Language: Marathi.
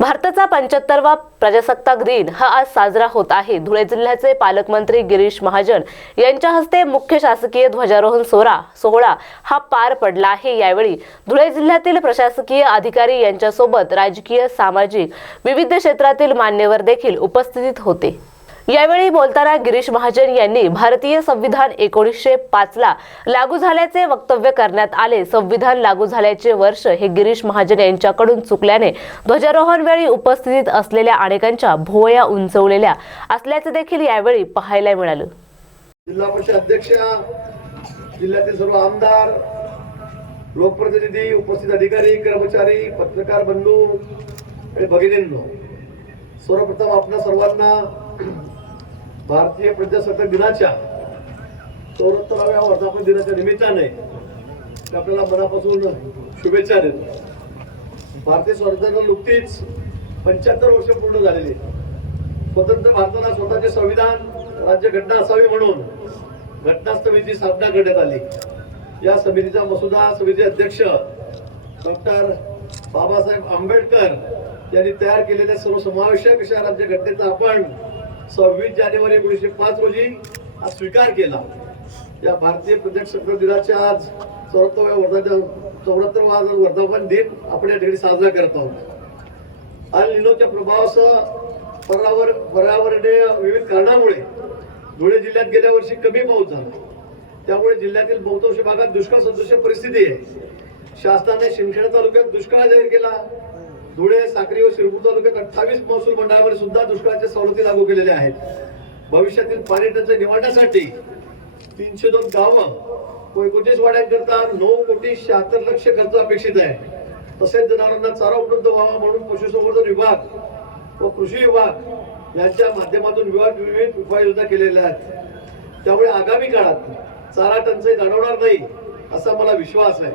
भारताचा पंच्याहत्तरवा प्रजासत्ताक दिन हा आज साजरा होत आहे. धुळे जिल्ह्याचे पालकमंत्री गिरीश महाजन यांच्या हस्ते मुख्य शासकीय ध्वजारोहण सोहळा सोहळा हा पार पडला आहे. यावेळी धुळे जिल्ह्यातील प्रशासकीय अधिकारी यांच्यासोबत राजकीय सामाजिक विविध क्षेत्रातील मान्यवर देखील उपस्थित होते. यावेळी बोलताना गिरीश महाजन यांनी भारतीय संविधान एकोणीसशे पाचला लागू झाल्याचे वक्तव्य करण्यात आले. संविधान लागू झाल्याचे वर्ष हे गिरीश महाजन यांच्याकडून चुकल्याने ध्वजारोहण वेळी उपस्थितीत असलेल्या अनेकांच्या भुवया उंचवलेल्या असल्याचे देखील यावेळी पाहायला मिळालं. जिल्हा परिषद अध्यक्ष जिल्ह्यातील सर्व आमदार लोकप्रतिनिधी उपस्थित अधिकारी कर्मचारी पत्रकार बंधू आणि भगिनींनो सर्वप्रथम आपल्या सर्वांना भारतीय प्रजासत्ताक दिनाच्या चौऱ्याहत्तराव्या वर्धापन दिनाच्या निमित्ताने आपल्याला मनापासून शुभेच्छा देतो भारतीय स्वातंत्र्याला नुकतीच पंच्याहत्तर वर्ष पूर्ण झालेली स्वतंत्र भारताला स्वतःचे संविधान राज्यघटना असावी म्हणून घटना समितीची स्थापना करण्यात आली. या समितीचा मसुदा समिती अध्यक्ष डॉक्टर बाबासाहेब आंबेडकर यांनी तयार केलेल्या सर्वसमावेशक अशा राज्यघटनेचा आपण सव्वीस जानेवारी एकोणीसशे पाच रोजी हा स्वीकार केला. या भारतीय प्रजासत्ताक दिनाच्या आज चौऱ्याहत्तरव्या वर्धाच्या चौऱ्याहत्तरवा वर्धापन दिन आपण या ठिकाणी साजरा करत आहोत. अल निनोच्या प्रभावासह पर्यावर पर्यावरणीय विविध कारणामुळे धुळे जिल्ह्यात गेल्या वर्षी कमी पाऊस झाला. त्यामुळे जिल्ह्यातील बहुतांश भागात दुष्काळ सदृश परिस्थिती आहे. शासनाने शिमखेडा तालुक्यात दुष्काळ जाहीर केला. धुळे साक्री व शिरपूर तालुक्यात अठ्ठावीस महसूल मंडळावर सुद्धा दुष्काळाच्या सवलती लागू केलेल्या आहेत. भविष्यातील पाणी टंचाई निवारण्यासाठी तीनशे दोन गावं व एकोणतीस वाड्यांकरता नऊ कोटी शहात्तर लक्ष खर्च अपेक्षित आहे. तसेच जनावरांना चारा उपलब्ध व्हावा म्हणून पशुसंवर्धन विभाग व कृषी विभाग यांच्या माध्यमातून विभाग विविध उपाययोजना केलेल्या आहेत. त्यामुळे आगामी काळात चारा टंचाई जाणवणार नाही असा मला विश्वास आहे.